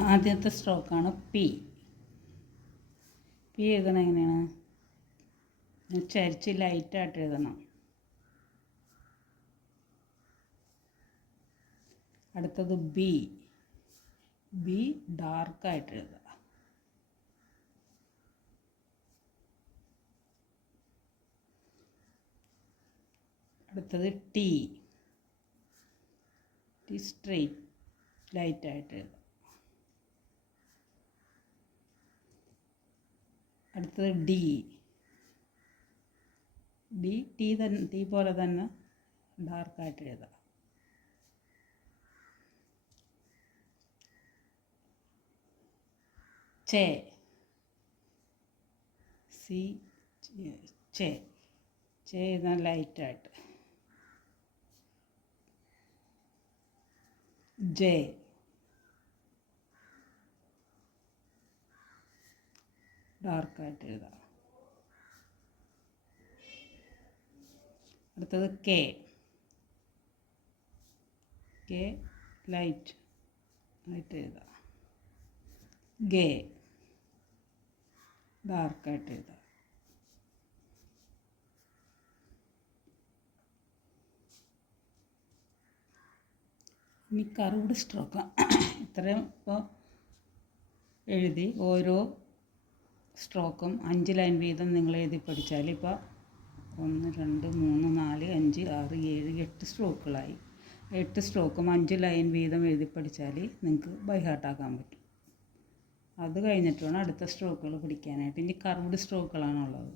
ആദ്യത്തെ സ്ട്രോക്കാണ് P. P എഴുതണം എങ്ങനെയാണ്? ചരിച്ച് ലൈറ്റായിട്ട് എഴുതണം. അടുത്തത് ബി ബി ഡാർക്കായിട്ട് എഴുതുക. അടുത്തത് ടി ടി സ്ട്രെയിറ്റ് ലൈറ്റായിട്ട് എഴുതുക. അടുത്തത് ഡി. ഡി ടി തന്നെ ടി പോലെ തന്നെ ഡാർക്കായിട്ട് എഴുതാം. ചേ. സി ചേ. ചേ എന്നാൽ ലൈറ്റായിട്ട് ജെ. ഡാർക്കായിട്ട് എഴുതാം. അടുത്തത് കെ. കെ ലൈറ്റ് ആയിട്ട് എഴുതാം. ഗേ ഡാർക്കായിട്ട് എഴുതാം. ഇനി കറുട് സ്ട്രോക്ക് ഇത്രയും ഇപ്പോൾ എഴുതി ഓരോ സ്ട്രോക്കും അഞ്ച് ലൈൻ വീതം നിങ്ങൾ എഴുതി പഠിച്ചാൽ ഇപ്പോൾ ഒന്ന് രണ്ട് മൂന്ന് നാല് അഞ്ച് ആറ് ഏഴ് എട്ട് സ്ട്രോക്കുകളായി എട്ട് സ്ട്രോക്കും അഞ്ച് ലൈൻ വീതം എഴുതി പഠിച്ചാൽ നിങ്ങൾക്ക് ബൈഹാർട്ടാക്കാൻ പറ്റും. അത് കഴിഞ്ഞിട്ട് വേണം അടുത്ത സ്ട്രോക്കുകൾ പിടിക്കാനായിട്ട്. ഇനി കർവ്ഡ് സ്ട്രോക്കുകളാണുള്ളത്